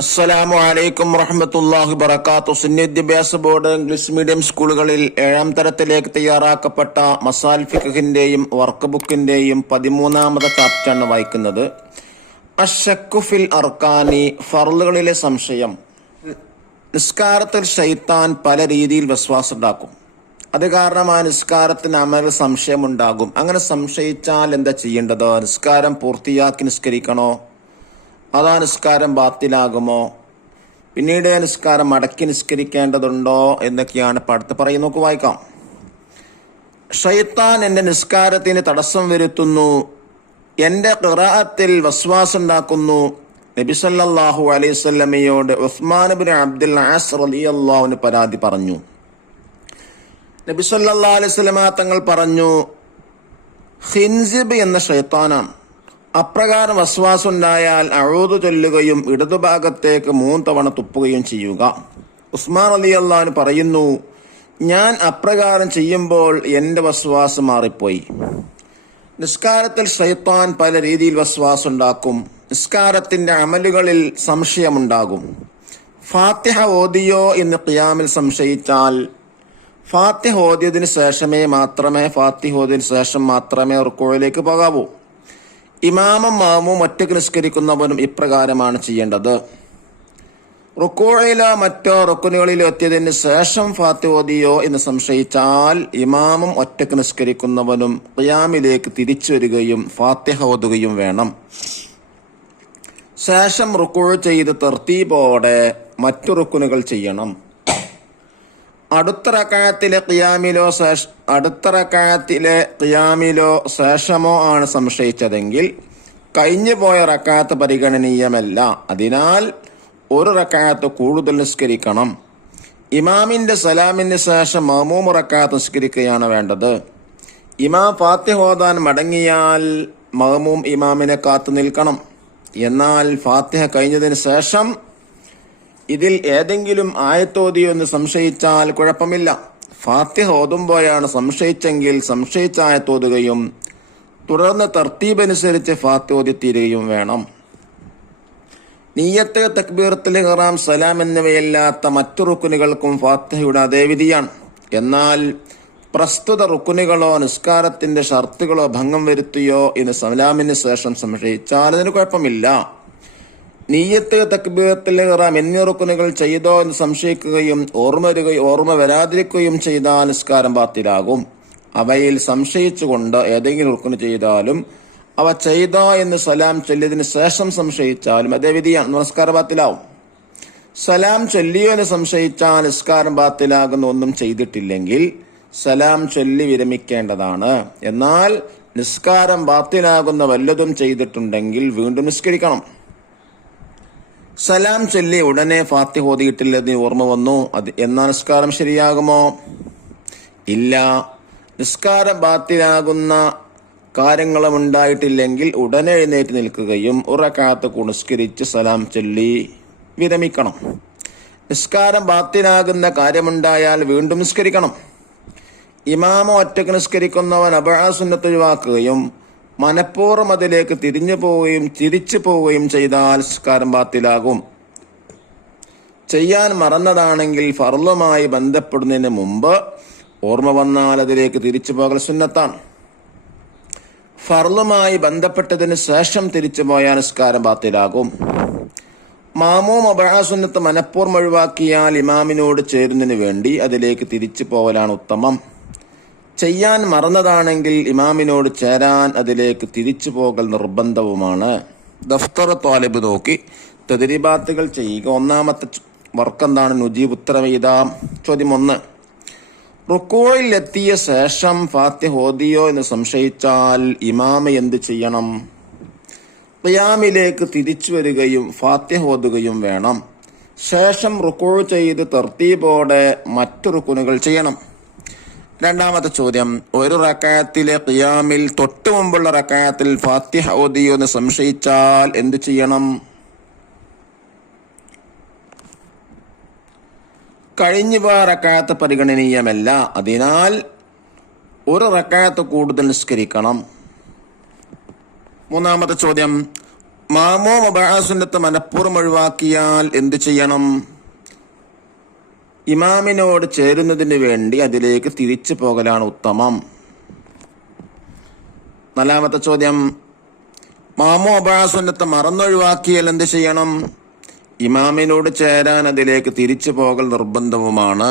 അസ്സലാമു അലൈക്കും വറഹ്മത്തുള്ളാഹി വബറകാതുഹു. സുന്നി വിദ്യാഭ്യാസ ബോർഡ് ഇംഗ്ലീഷ് മീഡിയം സ്കൂളുകളിൽ 7ാം തരത്തിലേക്ക് തയ്യാറാക്കപ്പെട്ട മസാൽ ഫിഖ്ഹിന്റെയും വർക്ക് ബുക്കിന്റെയും 13ാമത്തെ ചാപ്റ്ററാണ് വായിക്കുന്നത്. അശ്ശക്കു ഫിൽ അർക്കാനി, ഫർളുകളിലെ സംശയം. നിസ്കാരത്തിൽ ശൈത്താൻ പല രീതിയിൽ വസ്വാസ് ഉണ്ടാക്കും. അത് കാരണം ആ നിസ്കാരത്തിന് അമൽ സംശയമുണ്ടാകും. അങ്ങനെ സംശയിച്ചാൽ എന്താ ചെയ്യേണ്ടത്? നിസ്കാരം പൂർത്തിയാക്കി നിസ്കരിക്കണോ, അതാ നിസ്കാരം ബാത്തിലാകുമോ, പിന്നീട് നിസ്കാരം മടക്കി നിസ്കരിക്കേണ്ടതുണ്ടോ എന്നൊക്കെയാണ് അടുത്ത് പറയുന്നത്. നമുക്ക് വായിക്കാം. ശൈത്താൻ എന്റെ നിസ്കാരത്തിന് തടസ്സം വരുത്തുന്നു, എന്റെ ഖിറാഅത്തിൽ വസ്വാസ് ഉണ്ടാക്കുന്നു. നബി സല്ലല്ലാഹു അലൈഹി വസല്ലമയോട് ഉസ്മാൻ ഇബ്നു അബ്ദുൽ ആസ് റളിയല്ലാഹു അൻഹു പരാതി പറഞ്ഞു. നബി സല്ലല്ലാഹു അലൈഹി വസല്ലമ തങ്ങൾ പറഞ്ഞു, ഖിൻസിബ് എന്ന ശൈത്താനാണ്. അപ്രകാരം വസ്വാസം ഉണ്ടായാൽ അഊദു ചൊല്ലുകയും ഇടതുഭാഗത്തേക്ക് 3 തവണ തുപ്പുകയും ചെയ്യുക. ഉസ്മാൻ റളിയല്ലാഹു അൻഹു പറയുന്നു, ഞാൻ അപ്രകാരം ചെയ്യുമ്പോൾ എന്റെ വസ്വാസം മാറിപ്പോയി. നിസ്കാരത്തിൽ ശൈത്താൻ പല രീതിയിൽ വസ്വാസം ഉണ്ടാക്കും. നിസ്കാരത്തിന്റെ അമലുകളിൽ സംശയമുണ്ടാകും. ഫാത്തിഹ ഓതിയോ എന്ന് ഖിയാമിൽ സംശയിച്ചാൽ ഫാത്തിഹ ഓതിയതിനു ശേഷം മാത്രമേ റുക്കൂഇലേക്ക് പോകാവൂ. ഇമാമും മാമും ഒറ്റയ്ക്ക് നിസ്കരിക്കുന്നവനും ഇപ്രകാരമാണ് ചെയ്യേണ്ടത്. റുക്കൂഇലോ മറ്റോ റുക്നുകളിലോ എത്തിയതിന് ശേഷം ഫാത്തിഹ ഓതിയോ എന്ന് സംശയിച്ചാൽ ഇമാമും ഒറ്റയ്ക്ക് നിസ്കരിക്കുന്നവനും ഖിയാമിലേക്ക് തിരിച്ചു വരികയും ഫാത്തിഹ ഓതുകയും വേണം. ശേഷം റുക്കൂഅ് ചെയ്ത് തർത്തീബോടെ മറ്റു റുക്നുകൾ ചെയ്യണം. അടുത്ത റക്അത്തിലെ ഖിയാമിലോ ശേഷമോ ആണ് സംശയിച്ചതെങ്കിൽ കഴിഞ്ഞു പോയ റക്അത്ത് പരിഗണനീയമല്ല. അതിനാൽ ഒരു റക്അത്ത് കൂടുതൽ നിസ്കരിക്കണം. ഇമാമിന്റെ സലാമിന് ശേഷം മഅ്മൂം റക്അത്ത് നിസ്കരിക്കുകയാണ് വേണ്ടത്. ഇമാം ഫാത്തിഹ ഓതാൻ മടങ്ങിയാൽ മഅ്മൂം ഇമാമിനെ കാത്തു നിൽക്കണം. എന്നാൽ ഫാത്തിഹ കഴിഞ്ഞതിന് ശേഷം ഇതിൽ ഏതെങ്കിലും ആയത്തോതിയോ എന്ന് സംശയിച്ചാൽ കുഴപ്പമില്ല. ഫാത്തിഹ ഓതുമ്പോഴാണ് സംശയിച്ചെങ്കിൽ സംശയിച്ച ആയത്തോതുകയും തുടർന്ന് തർത്തീബ് അനുസരിച്ച് ഫാത്തിഹ ഓതി തീരുകയും വേണം. നിയ്യത്ത്, തക്ബീറത്തുൽ ഇഹ്റാം, സലാം എന്നിവയല്ലാത്ത മറ്റു റുക്നുകൾക്കും ഫാത്തിഹയുടെ അതേ വിധിയാണ്. എന്നാൽ പ്രസ്തുത റുക്നുകളോ നിസ്കാരത്തിന്റെ ഷർത്തുകളോ ഭംഗം വരുത്തിയോ എന്ന് സലാമിന് ശേഷം സംശയിച്ചാൽ അതിന് കുഴപ്പമില്ല. നിയ്യത്ത്, തക്ബീറത്തുൽ ഇഹ്റാം എന്നീ റുക്നുകൾ ചെയ്തോ എന്ന് സംശയിക്കുകയും ഓർമ്മ വരാതിരിക്കുകയും ചെയ്താൽ നിസ്കാരം ബാത്തിലാകും. അവയിൽ സംശയിച്ചുകൊണ്ട് ഏതെങ്കിലും റുക്ന് ചെയ്താലും അവ ചെയ്തോ എന്ന് സലാം ചൊല്ലിയതിന് ശേഷം സംശയിച്ചാലും അതേ വിധിയാണ്, നിസ്കാരം ബാത്തിലാവും. സലാം ചൊല്ലിയോ എന്ന് സംശയിച്ചാൽ നിസ്കാരം ബാത്തിലാകുന്ന ഒന്നും ചെയ്തിട്ടില്ലെങ്കിൽ സലാം ചൊല്ലി വിരമിക്കേണ്ടതാണ്. എന്നാൽ നിസ്കാരം ബാത്തിലാകുന്ന വല്ലതും ചെയ്തിട്ടുണ്ടെങ്കിൽ വീണ്ടും നിസ്കരിക്കണം. സലാം ചൊല്ലി ഉടനെ ഫാത്തിഹ ഓതിയിട്ടില്ലെന്ന് ഓർമ്മ വന്നു, എന്നാ നിസ്കാരം ശരിയാകുമോ? ഇല്ല. നിസ്കാരം ബാത്തിലാകുന്ന കാര്യങ്ങളും ഉണ്ടായിട്ടില്ലെങ്കിൽ ഉടനെ എഴുന്നേറ്റ് നിൽക്കുകയും ഒരു റക്അത്ത് നിസ്കരിച്ച് സലാം ചൊല്ലി വിരമിക്കണം. നിസ്കാരം ബാത്തിലാകുന്ന കാര്യമുണ്ടായാൽ വീണ്ടും നിസ്കരിക്കണം. ഇമാമോ ഒറ്റക്ക് നിസ്കരിക്കുന്നവൻ അബഅ സുന്നത്ത് ഒഴിവാക്കുകയും മനഃപൂർവ്വം അതിലേക്ക് തിരിച്ചു പോവുകയും ചെയ്താൽ നിസ്കാരം ബാത്തിലാകും. ചെയ്യാൻ മറന്നതാണെങ്കിൽ ഫർളുമായി ബന്ധപ്പെടുന്നതിന് മുമ്പ് ഓർമ്മ വന്നാൽ അതിലേക്ക് തിരിച്ചു പോകൽ സുന്നത്താണ്. ഫർളുമായി ബന്ധപ്പെട്ടതിന് ശേഷം തിരിച്ചു പോയാൽ നിസ്കാരം ബാത്തിലാകും. മാമൂം അബഅ സുന്നത്ത് മനഃപൂർവ്വം ഒഴിവാക്കിയാൽ ഇമാമിനോട് ചേരുന്നതിന് വേണ്ടി അതിലേക്ക് തിരിച്ചു പോകലാണ് ഉത്തമം. ചെയ്യാൻ മറന്നതാണെങ്കിൽ ഇമാമിനോട് ചേരാൻ അതിലേക്ക് തിരിച്ചു പോകൽ നിർബന്ധവുമാണ്. ദഫ്തർ ത്വാലിബ് നോക്കി തദ്രീബാത്തുകൾ ചെയ്യുക. ഒന്നാമത്തെ വർക്ക് എന്താണ്? നുജീബ് ഉത്തരം എഴുതാം. ചോദ്യം 1. റുക്കൂഇൽ എത്തിയ ശേഷം ഫാത്തിഹ ഓതിയോ എന്ന് സംശയിച്ചാൽ ഇമാമ എന്ത് ചെയ്യണം? ഖിയാമിലേക്ക് തിരിച്ചു വരികയും ഫാത്തിഹ ഓതുകയും വേണം. ശേഷം റുക്കൂഅ് ചെയ്ത് തർത്തീബോടെ മറ്റു റുക്നുകൾ ചെയ്യണം. രണ്ടാമത്തെ ചോദ്യം, ഒരു റക്അത്തിലെ ഖിയാമിൽ തൊട്ടു മുമ്പുള്ള റക്അത്തിൽ ഫാത്തിഹ ഓതിയോ എന്ന് സംശയിച്ചാൽ എന്ത് ചെയ്യണം? കഴിഞ്ഞു പോയ റക്അത്ത് പരിഗണനീയമല്ല. അതിനാൽ ഒരു റക്അത്ത് കൂടുതൽ നിസ്കരിക്കണം. മൂന്നാമത്തെ ചോദ്യം, മാമൂം അബഅസുന്നത്ത് മനഃപൂർവ്വം ഒഴിവാക്കിയാൽ എന്തു ചെയ്യണം? ഇമാമിനോട് ചേരുന്നതിന് വേണ്ടി അതിലേക്ക് തിരിച്ചു പോകലാണ് ഉത്തമം. 4-ാമത്തെ ചോദ്യം, മാമൂം അബഅസുന്നത്ത് മറന്നൊഴിവാക്കിയാൽ എന്ത് ചെയ്യണം? ഇമാമിനോട് ചേരാൻ അതിലേക്ക് തിരിച്ചു പോകൽ നിർബന്ധവുമാണ്.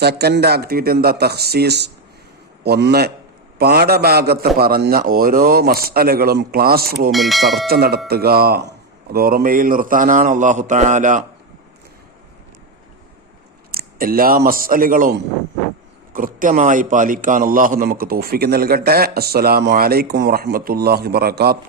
സെക്കൻഡ് ആക്ടിവിറ്റി എന്താ? തഖ്സീസ്. 1, പാഠഭാഗത്ത് പറഞ്ഞ ഓരോ മസ്അലകളും ക്ലാസ് റൂമിൽ ചർച്ച നടത്തുക. അത് ഓർമ്മയിൽ നിർത്താനാണ് അല്ലാഹു തആല എല്ലാ മസ്അലകളും കൃത്യമായി പാലിക്കാൻ അല്ലാഹു നമുക്ക് തൗഫീഖ് നൽകട്ടെ. അസ്സലാമു അലൈക്കും വറഹ്മത്തുള്ളാഹി വബറകാതുഹു.